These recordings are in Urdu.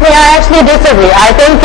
I actually disagree. I think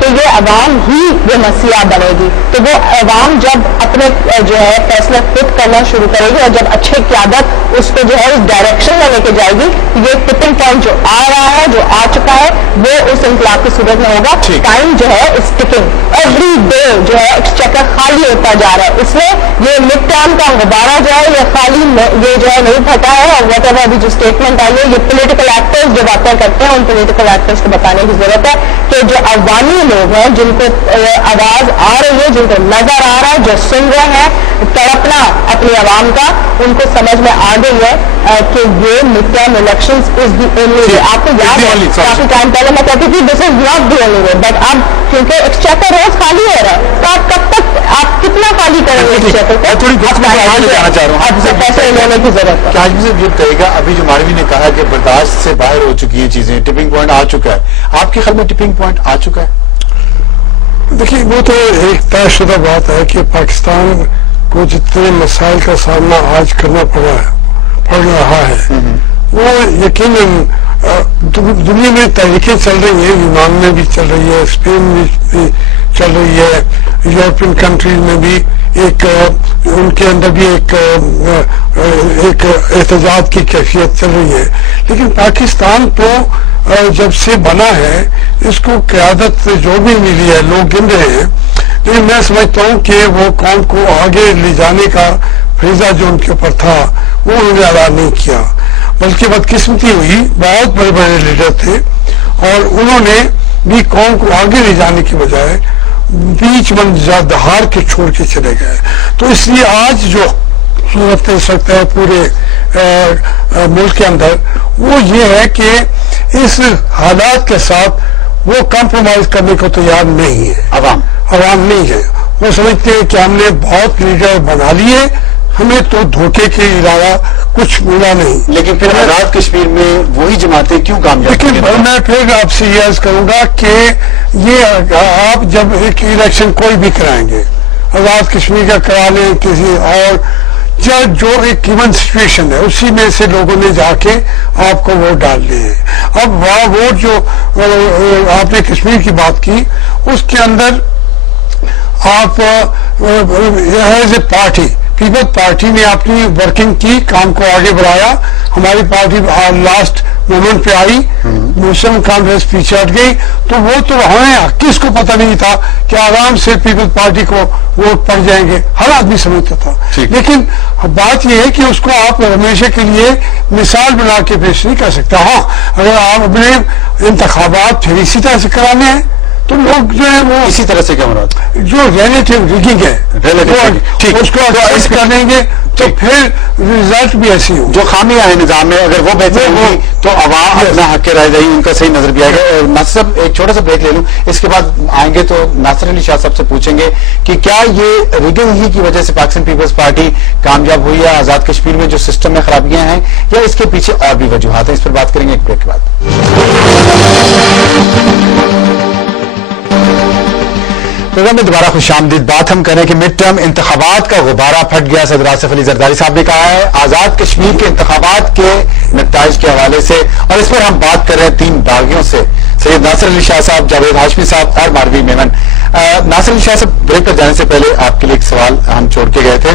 تو یہ عوام ہی وہ مسیح بنے گی. تو وہ عوام جب اپنے جو ہے فیصلے خود کرنا شروع کرے گی اور جب اچھے قیادت اس کو جو ہے اس ڈائریکشن میں لے کے جائے گی, یہ ٹپنگ پوائنٹ جو آ رہا ہے, جو آ چکا ہے, وہ اس انقلاب کی صورت میں ہوگا. ٹائم جو ہے اس ٹکنگ ایوری ڈے جو ہے ایکسچیکر خالی ہوتا جا رہا ہے. اس لیے یہ مڈ ٹرم کا غبارہ جو ہے یہ خالی یہ جو ہے نہیں پھٹا ہے. اور وٹ ایور ابھی جو اسٹیٹمنٹ آئی ہے, یہ پولیٹیکل ایکٹرز جو باتیں کرتے ہیں ان پولیٹیکل ایکٹرز کو بتانے کی ضرورت ہے کہ جو عوامی لوگ ہیں, جن کو آواز آ رہی ہے, جن کو نظر آ رہا ہے, جو سن رہے ہیں تڑپنا اپنی عوام کا, ان کو سمجھ میں آ گئی ہے کہ یہ مڈ ٹرم الیکشنز از دی اونلی وے. آپ کو یاد ہے کافی ٹائم پہلے میں کہتی تھی this is not the only way, but اب کیونکہ ایکسچیکر روز خالی ہو رہا ہے, تو آپ کب تک, آپ کتنا خالی کریں گے ایکسچیکر کو؟ اب سے پیسے لینے کی ضرورت ہے. آج بھی سے یہ کہے گا, ابھی جو ماروی نے کہا کہ برداشت سے باہر ہو چکی ہیں چیزیں, ٹپنگ پوائنٹ آ چکا ہے, آپ کے خیال میں ٹپنگ پوائنٹ آ چکا ہے؟ دیکھیے وہ تو ایک طے شدہ بات ہے کہ پاکستان کو جتنے مسائل کا سامنا آج کرنا پڑ رہا ہے, وہ یقیناً دنیا میں تحریکیں چل رہی ہیں, یونان میں بھی چل رہی ہے, اسپین میں بھی چل رہی ہے, یورپین کنٹریز میں بھی ایک ان کے اندر بھی ایک احتجاج کی کیفیت چل رہی ہے. لیکن پاکستان تو جب سے بنا ہے, اس کو قیادت جو بھی ملی ہے لوگ گن رہے ہیں, لیکن میں سمجھتا ہوں کہ وہ قوم کو آگے لے جانے کا فریضہ جو ان کے اوپر تھا وہ انہوں نے ادا نہیں کیا, بلکہ بدقسمتی ہوئی. بہت بڑے بڑے لیڈر تھے اور انہوں نے بھی قوم کو آگے لے جانے کی بجائے بیچ میں دہار کے چھوڑ کے چلے گئے. تو اس لیے آج جو صورت سکتا ہے پورے ملک کے اندر وہ یہ ہے کہ اس حالات کے ساتھ وہ کمپرومائز کرنے کو تیار نہیں ہے. عوام نہیں ہے, وہ سمجھتے ہیں کہ ہم نے بہت لیڈر بنا لیے, ہمیں تو دھوکے کے علاوہ کچھ ملا نہیں. لیکن پھر آزاد کشمیر میں وہی جماعتیں کیوں کامیاب؟ لیکن میں پھر آپ سے یہ عرض کروں گا کہ یہ آپ جب ایک الیکشن کوئی بھی کرائیں گے, آزاد کشمیر کا کرا لیں کسی اور, جو ایک ایون سچویشن ہے اسی میں سے لوگوں نے جا کے آپ کو ووٹ ڈال لیے. اب وہ ووٹ جو آپ نے کشمیر کی بات کی, اس کے اندر آپ as a party, people party نے اپنی ورکنگ کی, کام کو آگے بڑھایا. ہماری پارٹی لاسٹ مومنٹ پہ آئی, مسلم کانگریس پیچھے ہٹ گئی, تو وہ تو ہمیں کس کو پتہ نہیں تھا کہ آرام سے پیپل پارٹی کو ووٹ پڑ جائیں گے, ہر آدمی سمجھتا تھا. لیکن بات یہ ہے کہ اس کو آپ ہمیشہ کے لیے مثال بنا کے پیش نہیں کر سکتا. ہاں اگر آپ اپنے انتخابات پھر اسی طرح سے کرانے ہیں تو لوگ جو ہے وہ اسی طرح سے کیا مراد, جو ریلیٹو ریگنگ ہے اس کو ایڈوائز کر دیں گے تو پھر رزلٹ بھی ایسی ہو. جو خامیاں ہیں نظام میں اگر وہ بہتر ہوگی تو عوام اپنا حق رائے دہی ان کا صحیح نظر بھی آئے گا. ناصر صاحب ایک چھوٹا سا بریک لے لوں, اس کے بعد آئیں گے تو ناصر علی شاہ صاحب سے پوچھیں گے کہ کیا یہ ریگنگ ہی کی وجہ سے پاکستان پیپلز پارٹی کامیاب ہوئی ہے آزاد کشمیر میں, جو سسٹم میں خرابیاں ہیں, یا اس کے پیچھے اور بھی وجوہات ہیں؟ اس پر بات کریں گے ایک بریک کے بعد. پروگرام میں دوبارہ خوش آمدید. بات ہم کریں کہ مڈ ٹرم انتخابات کا غبارہ پھٹ گیا. صدر آصف علی زرداری صاحب نے کہا ہے آزاد کشمیر کے انتخابات کے نتائج کے حوالے سے, اور اس پر ہم بات کر رہے ہیں تین باغیوں سے, سید ناصر علی شاہ صاحب, جاوید ہاشمی صاحب اور ماروی میمن. ناصر علی شاہ صاحب, بریک پر جانے سے پہلے آپ کے لیے ایک سوال ہم چھوڑ کے گئے تھے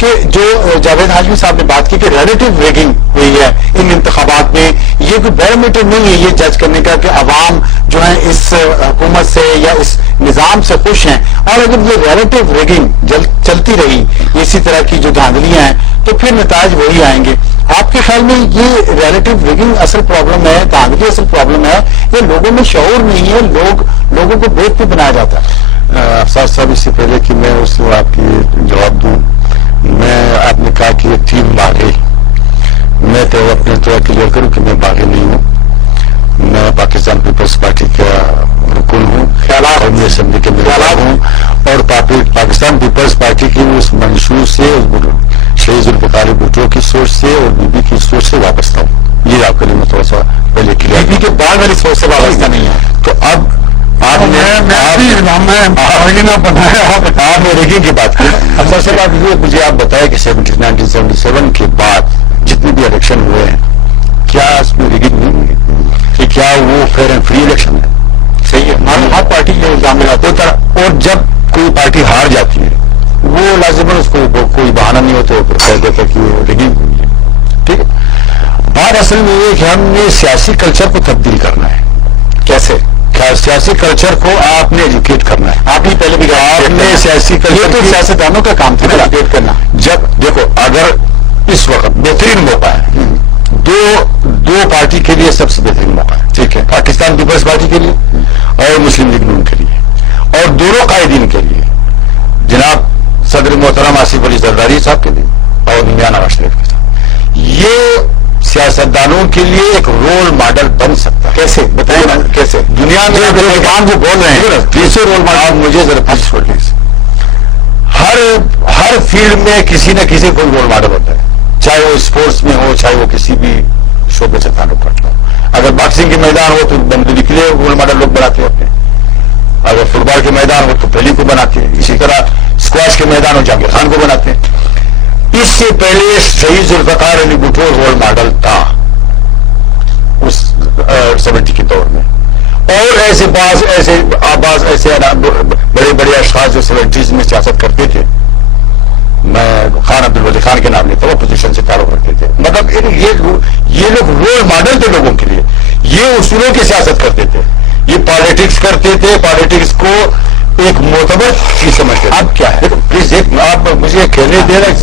کہ جو جاوید ہاشمی صاحب نے بات کی کہ ریلیٹو ریگنگ ہوئی ہے ان انتخابات میں, یہ کوئی بیرومیٹر نہیں ہے یہ جج کرنے کا کہ عوام جو ہے اس حکومت سے یا اس نظام سے خوش ہیں, اور اگر یہ ریلیٹو ریگنگ چلتی رہی اسی طرح کی جو دھاندلیاں ہیں تو پھر نتائج وہی آئیں گے. آپ کے خیال میں یہ ریلیٹو ریگنگ اصل پرابلم ہے, دھاندلی اصل پرابلم ہے, یہ لوگوں میں شعور نہیں ہے, لوگوں کو بیوقوف بنایا جاتا ہے؟ افسر صاحب, اس سے پہلے کہ میں اس کو آپ کی جواب دوں, آپ نے کہا کہ یہ تین باغی, میں تو اپنے طور کلیئر کروں کہ میں باغی نہیں ہوں. میں پاکستان پیپلز پارٹی کا رکن ہوں, قومی اسمبلی کے ممبر ہوں, اور پاکستان پیپلز پارٹی کی اس منشور سے, شہید ذوالفقار بھٹو کی سوچ سے اور بی بی کی سوچ سے وابستہ ہوں. یہ آپ کے لیے میں تھوڑا سا پہلے کلیئر, بی بی کے بعد والی سوچ سے وابستہ نہیں ہے. تو اب آپ نے ریگنگ کی بات کی. اب سب سے بات یہ, مجھے آپ بتائیں کہ 1977 کے بعد جتنے بھی الیکشن ہوئے ہیں, کیا اس میں ریگنگ نہیں ہوئی, کہ کیا وہ فیئر اینڈ فری الیکشن ہے؟ صحیح ہے. ہر پارٹی یہ الزام لگاتی ہے. اور جب کوئی پارٹی ہار جاتی ہے وہ لازماً اس کو کوئی بہانہ نہیں ہوتا پھر کہہ دیتا کہ وہ ریگنگ ہوئی ہے. ٹھیک ہے. بات اصل میں یہ ہے کہ ہم نے سیاسی کلچر کو تبدیل کرنا ہے. کیسے؟ سیاسی کلچر کو آپ نے ایجوکیٹ کرنا ہے. آپ نے پہلے بھی کہا آپ نے سیاسی کلچر تو سیاستدانوں کا کام تھا ایجوکیٹ کرنا. جب دیکھو اگر اس وقت بہترین موقع ہے دو پارٹی کے لیے سب سے بہترین موقع ہے. ٹھیک ہے. پاکستان پیپلز پارٹی کے لیے اور مسلم لیگ نون کے لیے اور دونوں قائدین کے لیے جناب صدر محترم آصف علی زرداری صاحب کے لیے اور میاں نواز شریف کے ساتھ یہ سیاستدانوں کے لیے ایک رول ماڈل بن سکتا ہے. کیسے بتائیں نا کیسے؟ دنیا میں جو بول رہے ہیں کیسے رول ماڈل؟ مجھے ذرا پلیز چھوڑ دیجیے. ہر فیلڈ میں کسی نہ کسی کو رول ماڈل ہوتا ہے, چاہے وہ اسپورٹس میں ہو چاہے وہ کسی بھی شعبے سے تعلق رکھتا ہو. اگر باکسنگ کے میدان ہو تو بندولی کے لیے رول ماڈل لوگ بناتے ہوتے ہیں, اگر فٹ بال کے میدان ہو تو پہلی کو بناتے ہیں, اسی طرح اسکواش کے میدان ہو جہانگیر خان کو بناتے ہیں. اس سے پہلے شہید ذوالفقار علی بھٹو رول ماڈل تھا اس 70 کے دور میں, اور ایسے بڑے بڑے اشخاص جو 70s میں سیاست کرتے تھے, میں خان عبد الولی خان کے نام لیتا ہوں, اپوزیشن سے تعلق رکھتے تھے. مطلب یہ لوگ رول ماڈل تھے لوگوں کے لیے, یہ اصولوں کی سیاست کرتے تھے, یہ پالیٹکس کرتے تھے, پالیٹکس کو ایک معتبر چیز سمجھتے. اب کیا ہے پلیز آپ مجھے کہنے دے رہے